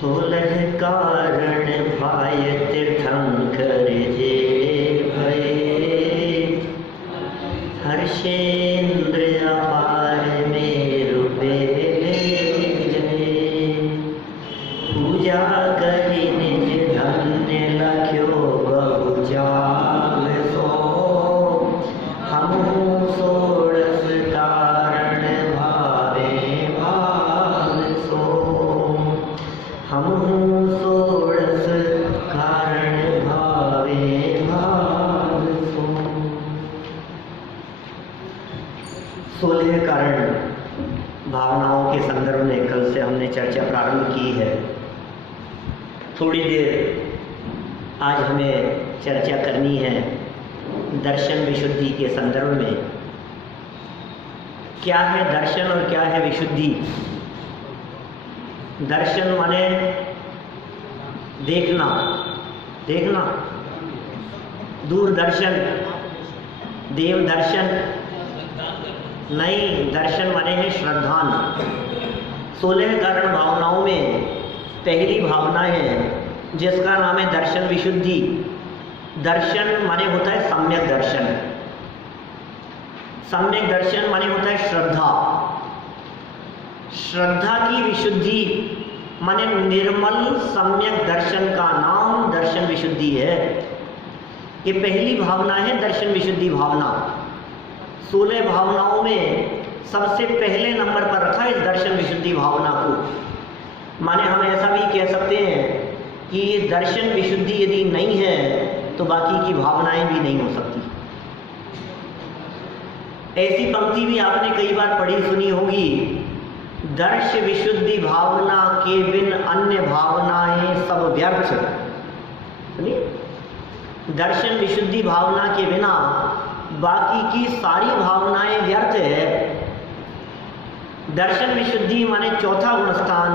सोलह कारण भाय तीर्थंकर जे भये, हर्षेन्द्र अपार मेरु बेले जये। पूजा करि निज धन्य लख्यो बहु जाग सो, हमहु सोड़स कारण भावे भाग सो। हमहु सोड़स कारण भावे भाग सो। 16 कारण भावनाओं के संदर्भ में कल से हमने चर्चा प्रारंभ की है। थोड़ी देर आज हमें चर्चा करनी है दर्शन विशुद्धि के संदर्भ में। क्या है दर्शन और क्या है विशुद्धि? दर्शन माने देखना, देखना, दूरदर्शन, देव दर्शन नहीं, दर्शन माने है श्रद्धान। 16 कारण भावनाओं में पहली भावना है जिसका नाम है दर्शन विशुद्धि। दर्शन माने होता है सम्यक दर्शन। सम्यक दर्शन माने होता है श्रद्धा। श्रद्धा की विशुद्धि माने निर्मल सम्यक दर्शन का नाम दर्शन विशुद्धि है। ये पहली भावना है दर्शन विशुद्धि भावना। 16 भावनाओं में सबसे पहले नंबर पर रखा इस दर्शन विशुद्धि भावना को। माने हम ऐसा भी कह सकते हैं कि ये दर्शन विशुद्धि यदि नहीं है तो बाकी की भावनाएं भी नहीं हो सकती। ऐसी पंक्ति भी आपने कई बार पढ़ी सुनी होगी, दर्श विशुद्धि भावना के बिन अन्य भावनाएं सब व्यर्थ। दर्शन विशुद्धि भावना के बिना बाकी की सारी भावनाएं व्यर्थ है। दर्शन विशुद्धि माने चौथा गुणस्थान,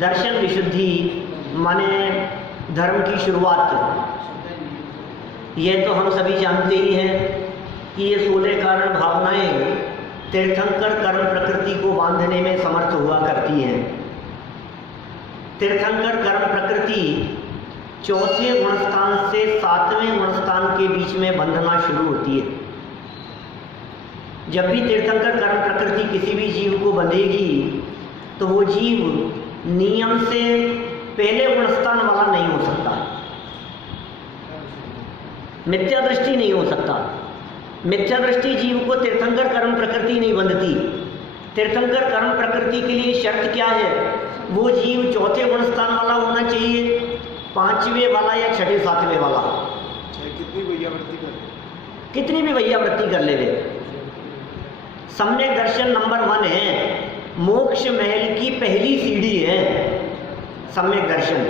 दर्शन विशुद्धि माने धर्म की शुरुआत। ये तो हम सभी जानते ही हैं कि ये 16 कारण भावनाएं तीर्थंकर कर्म प्रकृति को बांधने में समर्थ हुआ करती हैं। तीर्थंकर कर्म प्रकृति चौथे गुणस्थान से 7वें गुणस्थान के बीच में बंधना शुरू होती है। जब भी तीर्थंकर कर्म प्रकृति किसी भी जीव को बंधेगी तो वो जीव नियम से पहले गुणस्थान वाला नहीं हो सकता, मिथ्या दृष्टि नहीं हो सकता। मिथ्या दृष्टि जीव को तीर्थंकर कर्म प्रकृति नहीं बंधती। तीर्थंकर कर्म प्रकृति के लिए शर्त क्या है? वो जीव चौथे गुणस्थान वाला होना चाहिए, 5वें वाला या 6ठे 7वें वाला, कितनी भी वैयावृत्ति कर ले वे। सम्यक दर्शन नंबर 1 है, मोक्ष महल की पहली सीढ़ी है सम्यक दर्शन।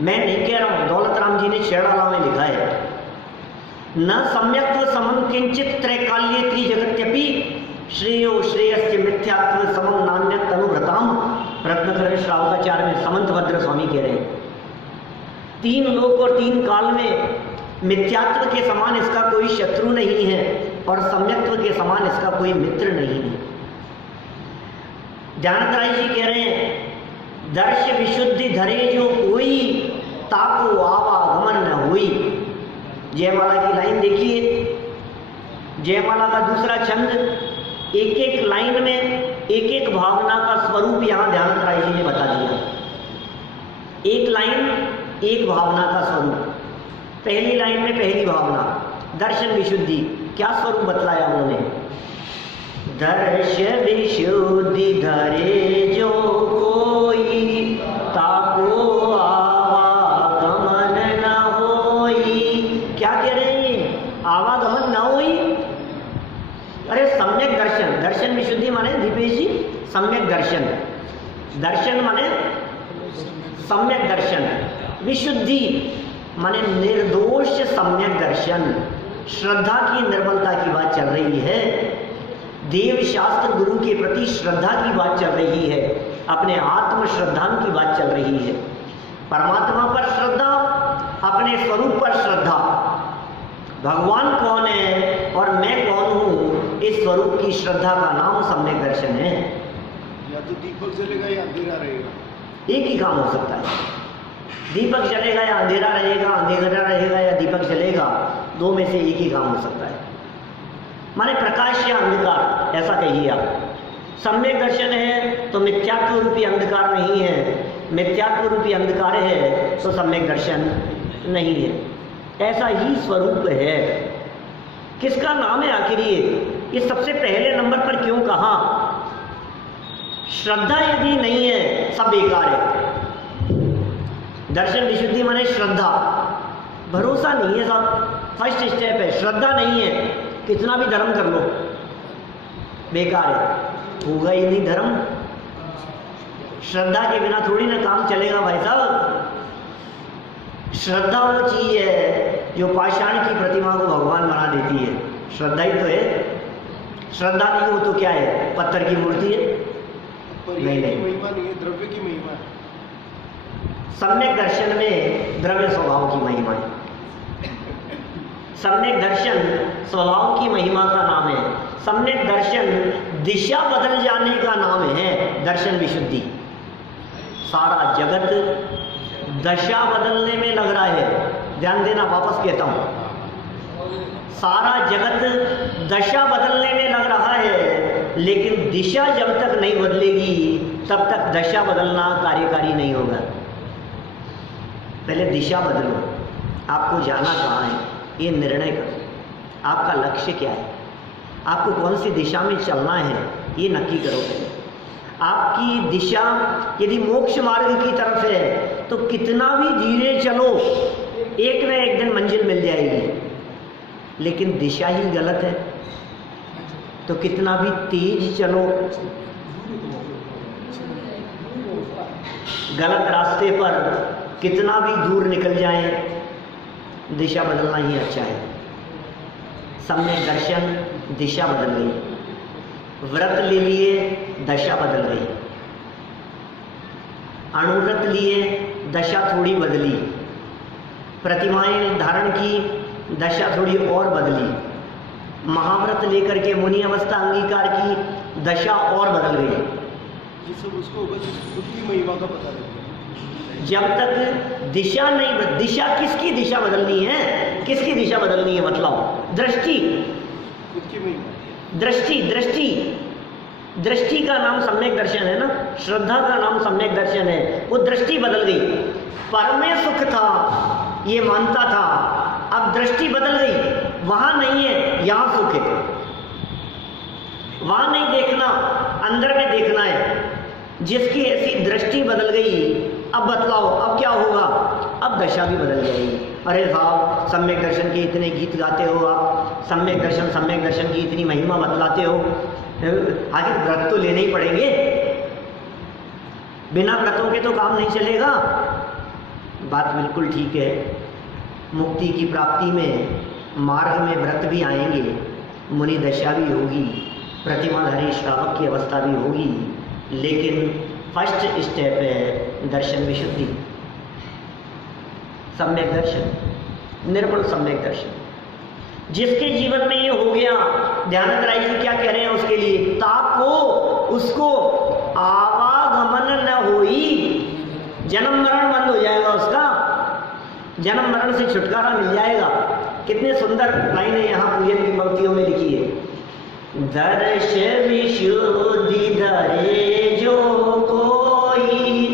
मैं नहीं कह रहा हूं, दौलत राम जी ने शेराला में लिखा है, न सम्यक्त्व समम किंचित त्रैकाल्ये त्रिजगत्यपि श्रेयो श्रेयस्य मिथ्यात्व समम नान्यत अनुव्रताम। रत्नकर श्रावकाचार्य में समंतभद्र स्वामी कह रहे हैं, 3 लोक और 3 काल में मिथ्यात्व के समान इसका कोई शत्रु नहीं है और सम्यक्त्व के समान इसका कोई मित्र नहीं है। दयानंद राय जी कह रहे हैं, दर्श विशुद्धि धरे जो कोई, ताको आवागमन न हुई। जयमाला की लाइन देखिए, जयमाला का दूसरा छंद, एक एक लाइन में एक एक भावना का स्वरूप यहां दयानंद राय जी ने बता दिया। एक लाइन एक भावना का स्वरूप। पहली लाइन में पहली भावना दर्शन विशुद्धि, क्या स्वरूप बतलाया उन्होंने? दर्श विशुद्धि धरे जो कोई, ताको आवागमन न होई। क्या कह रहे हैं? आवागमन न होई। अरे सम्यक दर्शन, दर्शन विशुद्धि माने दीपेश जी सम्यक दर्शन। दर्शन माने सम्यक दर्शन, विशुद्धि माने निर्दोष सम्यक दर्शन। श्रद्धा की निर्मलता की बात चल रही है, देव शास्त्र गुरु के प्रति श्रद्धा की बात चल रही है, अपने आत्म श्रद्धान की बात चल रही है। परमात्मा पर श्रद्धा, अपने स्वरूप पर श्रद्धा। भगवान कौन है और मैं कौन हूँ, इस स्वरूप की श्रद्धा का नाम सम्यक दर्शन है। या तो दीपक जलेगा या अंधेरा रहेगा। एक ही काम हो सकता है, दीपक जलेगा या अंधेरा रहेगा, अंधेरा रहेगा या दीपक जलेगा, दो में से एक ही काम हो सकता है। माने प्रकाश या अंधकार, ऐसा कहिए आप। सम्यक दर्शन है तो मिथ्यात्व रूपी अंधकार नहीं है, मिथ्यात्व रूपी अंधकार है तो सम्यक दर्शन नहीं है। ऐसा ही स्वरूप है। किसका नाम है आखिर ये सबसे पहले नंबर पर क्यों कहा? श्रद्धा यदि नहीं है सब बेकार है। दर्शन विशुद्धि माने श्रद्धा, भरोसा नहीं है साहब, फर्स्ट स्टेप है। श्रद्धा नहीं है, कितना भी धर्म कर लो बेकार है, होगा ही नहीं धर्म। श्रद्धा के बिना थोड़ी ना काम चलेगा भाई साहब। श्रद्धा वो चीज है जो पाषाण की प्रतिमा को भगवान बना देती है, श्रद्धा ही तो है। श्रद्धा नहीं हो तो क्या है, पत्थर की मूर्ति है। नहीं महिमा नहीं है, द्रव्य की महिमा है। सम्यक दर्शन में द्रव्य स्वभाव की महिमा है। सम्यक दर्शन स्वभाव की महिमा का नाम है। सम्यक दर्शन दिशा बदल जाने का नाम है। दर्शन विशुद्धि, सारा जगत दशा बदलने में लग रहा है। ध्यान देना, वापस कहता हूं, सारा जगत दशा बदलने में लग रहा है, लेकिन दिशा जब तक नहीं बदलेगी तब तक दशा बदलना कार्यकारी नहीं होगा। पहले दिशा बदलो, आपको जाना कहाँ है ये निर्णय करो। आपका लक्ष्य क्या है, आपको कौन सी दिशा में चलना है ये नक्की करो। आपकी दिशा यदि मोक्ष मार्ग की तरफ है तो कितना भी धीरे चलो, एक न एक दिन मंजिल मिल जाएगी। लेकिन दिशा ही गलत है तो कितना भी तेज चलो, गलत रास्ते पर कितना भी दूर निकल जाए, दिशा बदलना ही अच्छा है। सम्यक दर्शन, दिशा बदल गई। व्रत ले लिए, दशा बदल गई। अणुव्रत लिए, दशा थोड़ी बदली। प्रतिमाएं धारण की, दशा थोड़ी और बदली। महाव्रत लेकर के मुनि अवस्था अंगीकार की, दशा और बदल गई। उसको उसकी महिमा का पता लगेगा। जब तक दिशा नहीं, दिशा किसकी दिशा बदलनी है, किसकी दिशा बदलनी है मतलब दृष्टि, दृष्टि दृष्टि दृष्टि का नाम सम्यक दर्शन है ना, श्रद्धा का नाम सम्यक दर्शन है। वो दृष्टि बदल गई। पर में सुख था ये मानता था, अब दृष्टि बदल गई, वहां नहीं है यहां सुख है। वहां नहीं देखना, अंदर में देखना है। जिसकी ऐसी दृष्टि बदल गई, अब बतलाओ अब क्या होगा, अब दशा भी बदल जाएगी। अरे साहब सम्यक दर्शन के इतने गीत गाते हो आप, सम्यक दर्शन की इतनी महिमा बतलाते हो, आगे व्रत तो लेने ही पड़ेंगे, बिना व्रतों के तो काम नहीं चलेगा। बात बिल्कुल ठीक है। मुक्ति की प्राप्ति में मार्ग में व्रत भी आएंगे, मुनि दशा भी होगी, प्रतिमाधारी श्रावक की अवस्था भी होगी, लेकिन फर्स्ट स्टेप है दर्शन विशुद्धि, सम्यक दर्शन, निर्मल सम्यक दर्शन। जिसके जीवन में ये हो गया, ध्यानंद राय जी क्या कह रहे हैं उसके लिए, ताको उसको आवागमन न होई, जन्म मरण बंद हो जाएगा उसका, जन्म मरण से छुटकारा मिल जाएगा। कितने सुंदर लाइनें यहाँ पूजन की पंक्तियों में लिखी है। दर्श विशुद्धि धरे जो कोई,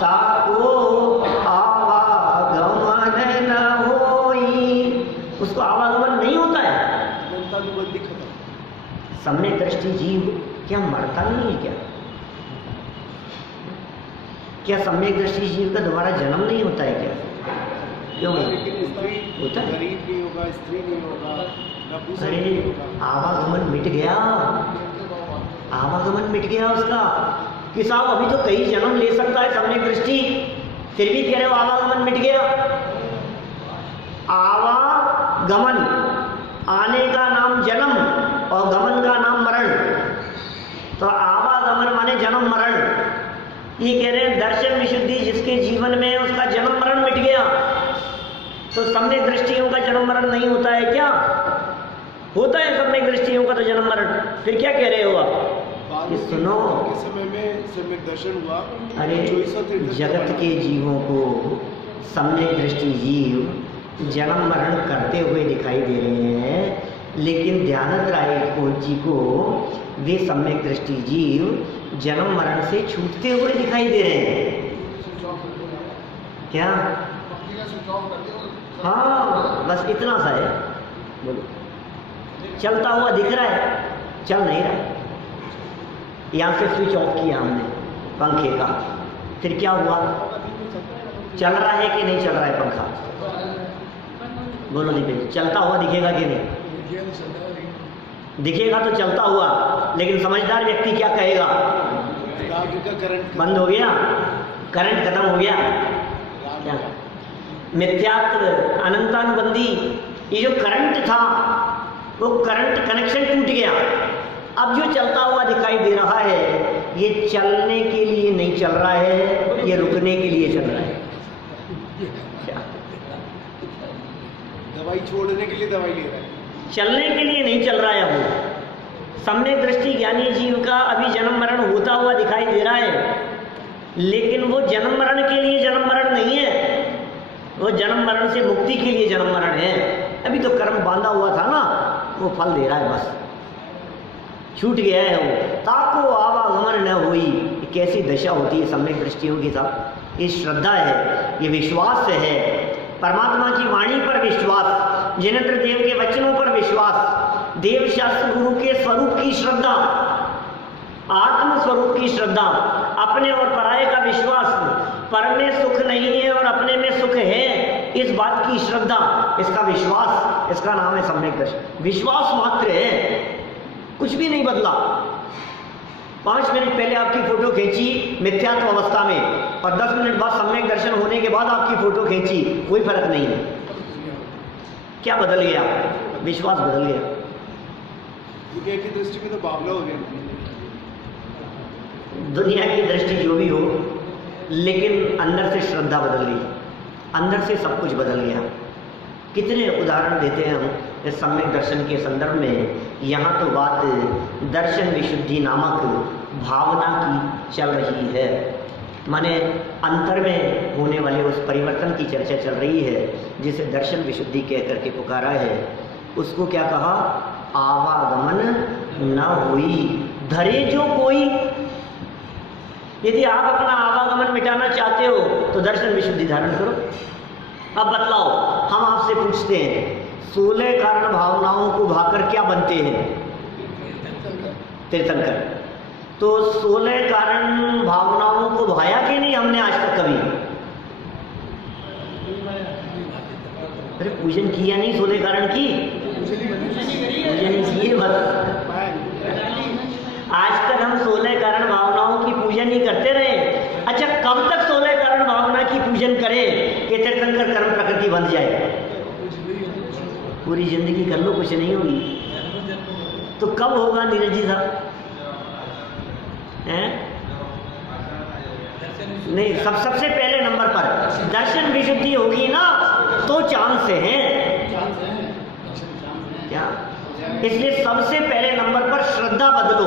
ताको आवागमन न होई, उसको आवागमन नहीं होता है। सम्यक दृष्टि जीव क्या मरता नहीं है क्या सम्यक दृष्टि जीव का दोबारा जन्म नहीं होता है क्या? क्यों होता है? गरीब नहीं होगा, स्त्री नहीं होगा, अरे आवागमन मिट गया, आवागमन मिट गया उसका कि साहब अभी तो कई जन्म ले सकता है सम्यक दृष्टि, फिर भी कह रहे हो आवागमन मिट गया। आवागमन, आने का नाम जन्म और गमन का नाम मरण, तो आवागमन माने जन्म मरण। ये कह रहे हैं दर्शन विशुद्धि जिसके जीवन में उसका जन्म मरण मिट गया, तो सम्यक दृष्टियों का जन्म मरण नहीं होता है क्या? होता है सम्यक दृष्टियों का तो जन्म मरण। फिर क्या कह रहे हो आप कि सुनो, के समय में सम्यक दर्शन हुआ। अरे 2400 तीर्थंकर जगत बना। के जीवों को सम्यक दृष्टि जीव जन्म मरण करते हुए दिखाई दे रहे हैं, लेकिन ध्यानंद राय जी को वे सम्यक दृष्टि जीव जन्म मरण से छूटते हुए दिखाई दे रहे हैं। क्या? हाँ, बस इतना सा है। बोलो, चलता हुआ दिख रहा है, चल नहीं रहा है। यहाँ से स्विच ऑफ किया हमने पंखे का, फिर क्या हुआ? चल रहा है कि नहीं चल रहा है पंखा? बोलो दीपेश, चलता हुआ दिखेगा कि नहीं? दिखेगा तो चलता हुआ, लेकिन समझदार व्यक्ति क्या कहेगा? आगे का करंट बंद हो गया, करंट खत्म हो गया। क्या? मिथ्यात्व, अनंतानुबंधी, ये जो करंट था वो करंट कनेक्शन टूट गया। अब जो चलता हुआ दिखाई दे रहा है ये चलने के लिए नहीं चल रहा है, ये रुकने के लिए चल रहा है। क्या? दवाई छोड़ने के लिए दवाई ले रहा है। चलने के लिए नहीं चल रहा है। वो सम्यक दृष्टि ज्ञानी जीव का अभी जन्म मरण होता हुआ दिखाई दे रहा है, लेकिन वो जन्म मरण के लिए जन्म मरण नहीं है, वो जन्म मरण से मुक्ति के लिए जन्म मरण है। अभी तो कर्म बांधा हुआ था ना, वो फल दे रहा है, बस छूट गया है वो। ताको आवागमन न हुई, कैसी दशा होती है सम्यक दृष्टियों के साथ? ये श्रद्धा है, ये विश्वास है, परमात्मा की वाणी पर विश्वास, जिनेंद्र देव के वचनों पर विश्वास, देव शास्त्र गुरु के स्वरूप की श्रद्धा, आत्म स्वरूप की श्रद्धा, अपने और पराये का विश्वास, पर में सुख नहीं है और अपने में सुख है, इस बात की श्रद्धा, इसका विश्वास, इसका नाम है सम्यक दर्शन। विश्वास मात्र है, कुछ भी नहीं बदला। 5 मिनट पहले आपकी फोटो खींची मिथ्यात्व अवस्था में, और 10 मिनट बाद सम्यक दर्शन होने के बाद आपकी फोटो खींची, कोई फर्क नहीं है। क्या बदल गया? विश्वास बदल गया। दुनिया की दृष्टि में तो बावला हो गया। दुनिया की दृष्टि जो भी हो, लेकिन अंदर से श्रद्धा बदल गई, अंदर से सब कुछ बदल गया। कितने उदाहरण देते हैं हम इस सम्यक दर्शन के संदर्भ में। यहाँ तो बात दर्शन विशुद्धि नामक भावना की चल रही है, माने अंतर में होने वाले उस परिवर्तन की चर्चा चल रही है, जिसे दर्शन विशुद्धि कह करके पुकारा है। उसको क्या कहा? आवागमन न हुई धरे जो कोई। यदि आप अपना आवागमन मिटाना चाहते हो तो दर्शन विशुद्धि धारण करो। अब बतलाओ, हम आपसे पूछते हैं, 16 कारण भावनाओं को भाकर क्या बनते हैं? तीर्थंकर। तो 16 कारण भावनाओं को भाया कि नहीं हमने आज तक कभी? अरे पूजन किया नहीं 16 कारण की? पूजन किए बस। आज तक हम 16 कारण भावनाओं की पूजन ही करते रहे। अच्छा, कब तक 16 कारण भावना की पूजन करें कि तीर्थंकर कर्म प्रकृति बन जाए? पूरी जिंदगी कर लो, कुछ नहीं होगी। तो कब होगा नीरज जी साहब? नहीं, सबसे पहले नंबर पर दर्शन विशुद्धि होगी ना तो चांस है। क्या? इसलिए सबसे पहले नंबर पर श्रद्धा बदलो।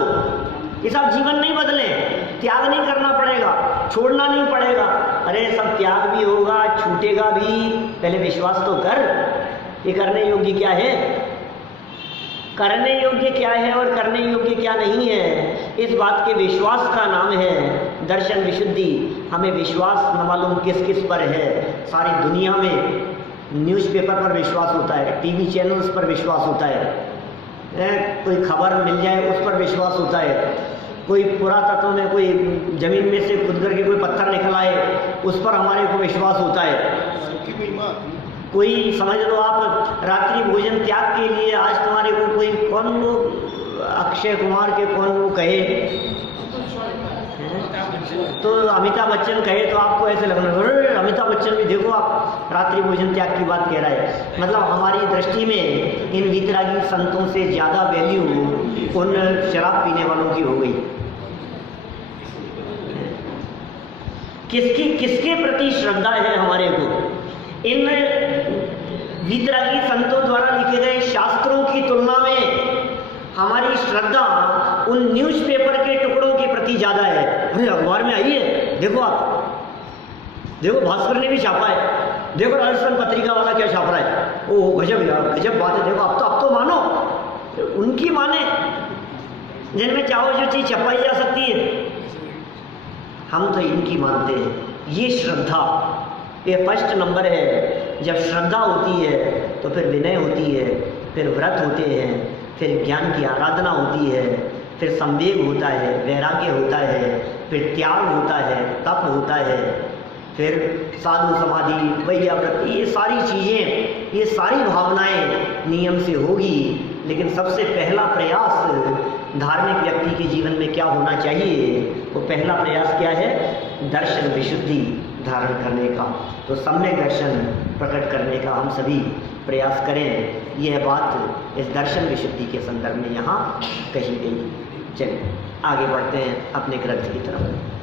ये सब जीवन नहीं बदले, त्याग नहीं करना पड़ेगा, छोड़ना नहीं पड़ेगा। अरे सब त्याग भी होगा, छूटेगा भी, पहले विश्वास तो कर। ये करने योग्य क्या है, करने योग्य क्या है और करने योग्य क्या नहीं है, इस बात के विश्वास का नाम है दर्शन विशुद्धि। हमें विश्वास न मालूम किस किस पर है। सारी दुनिया में न्यूज़पेपर पर विश्वास होता है, टीवी चैनल्स पर विश्वास होता है, कोई खबर मिल जाए उस पर विश्वास होता है, कोई पुरातत्व में कोई जमीन में से खुद करके कोई पत्थर निकल आए उस पर हमारे को विश्वास होता है। सबकी महिमा आती है। कोई समझ लो आप रात्रि भोजन त्याग के लिए आज तुम्हारे को कोई कौन वो अक्षय कुमार के कौन वो कहे, तो अमिताभ बच्चन कहे तो आपको ऐसे लगना अरे अमिताभ बच्चन भी देखो आप रात्रि भोजन त्याग की बात कह रहा है। मतलब हमारी दृष्टि में इन वीतरागी संतों से ज़्यादा वैल्यू उन शराब पीने वालों की हो गई। किसके प्रति श्रद्धा है हमारे को? इन वीतरागी संतों द्वारा लिखे गए शास्त्रों की तुलना में हमारी श्रद्धा उन न्यूज़पेपर के टुकड़ों के प्रति प्रति ज़्यादा है। अरे अखबार में आई है, देखो आप, देखो भास्कर ने भी छापा है, देखो राजस्थान पत्रिका वाला क्या छाप रहा है। ओह गजब यार, गजब बात है। देखो अब तो मानो, उनकी माने जिनमें चाहो जो चीज़ छपाई जा सकती है, हम तो इनकी मानते हैं। ये श्रद्धा, ये फर्स्ट नंबर है। जब श्रद्धा होती है तो फिर विनय होती है, फिर व्रत होते हैं, फिर ज्ञान की आराधना होती है, फिर संवेग होता है, वैराग्य होता है, फिर त्याग होता है, तप होता है, फिर साधु समाधि, वैयाव्रत, ये सारी चीज़ें, ये सारी भावनाएं नियम से होगी। लेकिन सबसे पहला प्रयास धार्मिक व्यक्ति के जीवन में क्या होना चाहिए? वो पहला प्रयास क्या है? दर्शन विशुद्धि धारण करने का। तो सम्यक दर्शन प्रकट करने का हम सभी प्रयास करें। यह बात इस दर्शन विशुद्धि के संदर्भ में यहाँ कही गई। चलिए आगे बढ़ते हैं अपने ग्रंथ की तरफ।